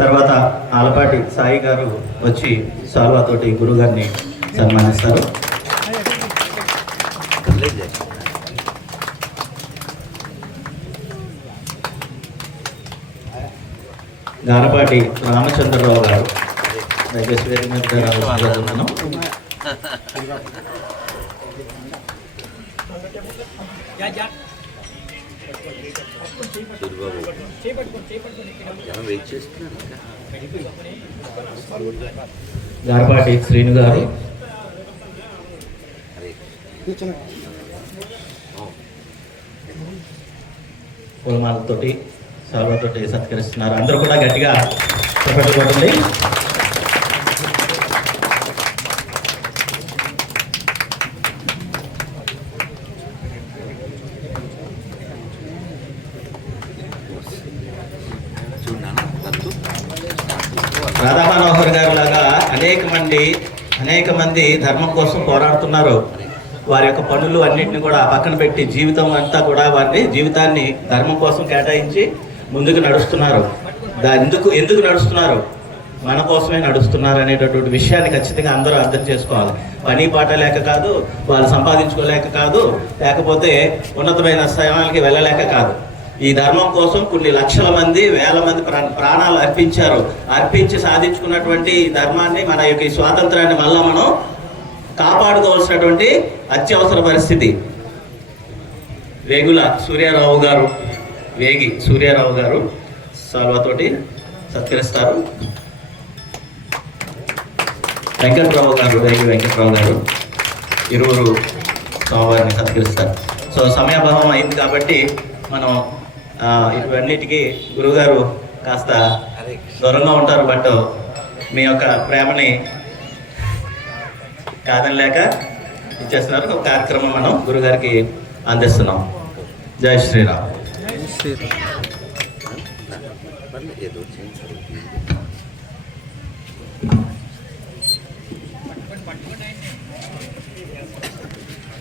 తర్వాత ఆలపాటి సాయి గారు వచ్చి సాల్వాతోటి గురుగారిని సన్మానిస్తారు. గానపాటి రామచంద్రరావు గారు. దయచేసి వేదిక మీద గార్పాటి గారపాటి శ్రీను గారు. పూలమాలతోటి సాల్వాతోటి సత్కరిస్తున్నారు. అందరూ కూడా గట్టిగా చెప్పబడుతుంది. రాధా మనోహర్ గారు లాగా అనేక మంది అనేక మంది ధర్మం కోసం పోరాడుతున్నారు. వారి యొక్క పనులు అన్నింటిని కూడా పక్కన పెట్టి జీవితం అంతా కూడా వారిని జీవితాన్ని ధర్మం కోసం కేటాయించి ముందుకు నడుస్తున్నారు. దా ఎందుకు ఎందుకు నడుస్తున్నారు? మన కోసమే నడుస్తున్నారు అనేటటువంటి విషయాన్ని ఖచ్చితంగా అందరూ అర్థం చేసుకోవాలి. పని పాట లేక కాదు వాళ్ళు సంపాదించుకోలేక కాదు లేకపోతే ఉన్నతమైన స్థానాలకి వెళ్ళలేక కాదు. ఈ ధర్మం కోసం కొన్ని లక్షల మంది వేల మంది ప్రా- ప్రాణాలు అర్పించారు. అర్పించి సాధించుకున్నటువంటి ఈ ధర్మాన్ని మన యొక్క ఈ స్వాతంత్రాన్ని మళ్ళా మనం కాపాడుకోవాల్సినటువంటి అత్యవసర పరిస్థితి. వేగుల సూర్యారావు గారు వేగి సూర్యారావు గారు సాల్వతోటి సత్కరిస్తారు. వెంకట్రావు గారు వేగి వెంకట్రావు గారు ఇరువురు స్వామివారిని సత్కరిస్తారు. సో సమయాభావం అయింది కాబట్టి మనం ఇవన్నిటికీ గురువుగారు కాస్త దూరంగా ఉంటారు బట్ మీ యొక్క ప్రేమని కాదనలేక ఇచ్చేస్తున్నారు. ఒక కార్యక్రమం మనం గురుగారికి అందిస్తున్నాం. జై శ్రీరామ్. చేయించాలి